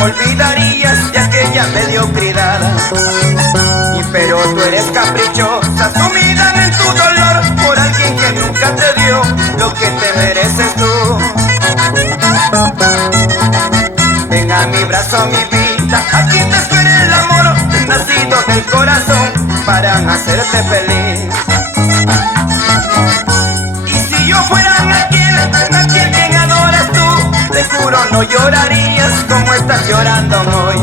Olvidarías de aquella mediocridad, pero tú eres caprichosa, sumida en tu dolor por alguien que nunca te dio lo que te mereces tú. Ven a mi brazo, mi vida, aquí te espera el amor nacido del corazón para hacerte feliz. Y si yo fuera aquel quien adoras tú, te juro no llorarías como estás llorando hoy.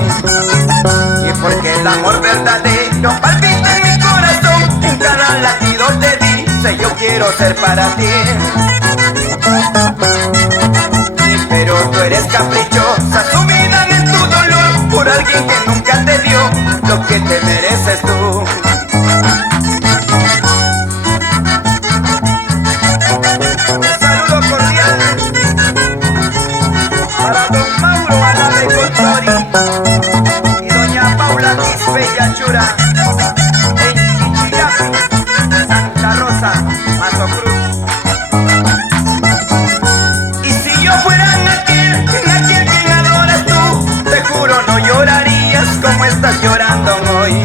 Y porque el amor verdadero palpita en mi corazón, en cada latido te dice yo quiero ser para ti. Pero tú eres caprichosa, sumida en tu dolor por alguien que nunca te dio lo que te mereces tú. Un saludo cordial para don Mauro Alave Contori y doña Paula Quispe y Achura en Chichiyapi, Santa Rosa, Mato Cruz. Y si yo fuera aquel quien adoras tú, te juro no llorarías como estás llorando hoy.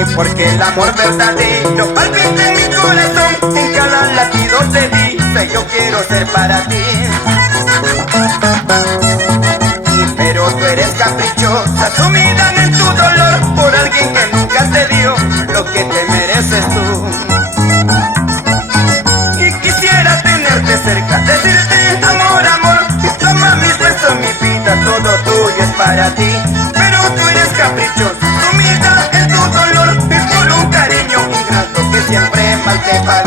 Y porque el amor verdadero palpita en mi corazón, en cada latido te dice yo quiero ser para ti. Pero tú eres caprichosa, sumida en tu dolor por alguien que nunca te dio lo que te mereces tú. Y quisiera tenerte cerca, decirte amor, amor, toma mis besos, mi vida, todo tuyo es para ti. Pero tú eres caprichosa, sumida en tu dolor y por un cariño ingrato que siempre mal te paga.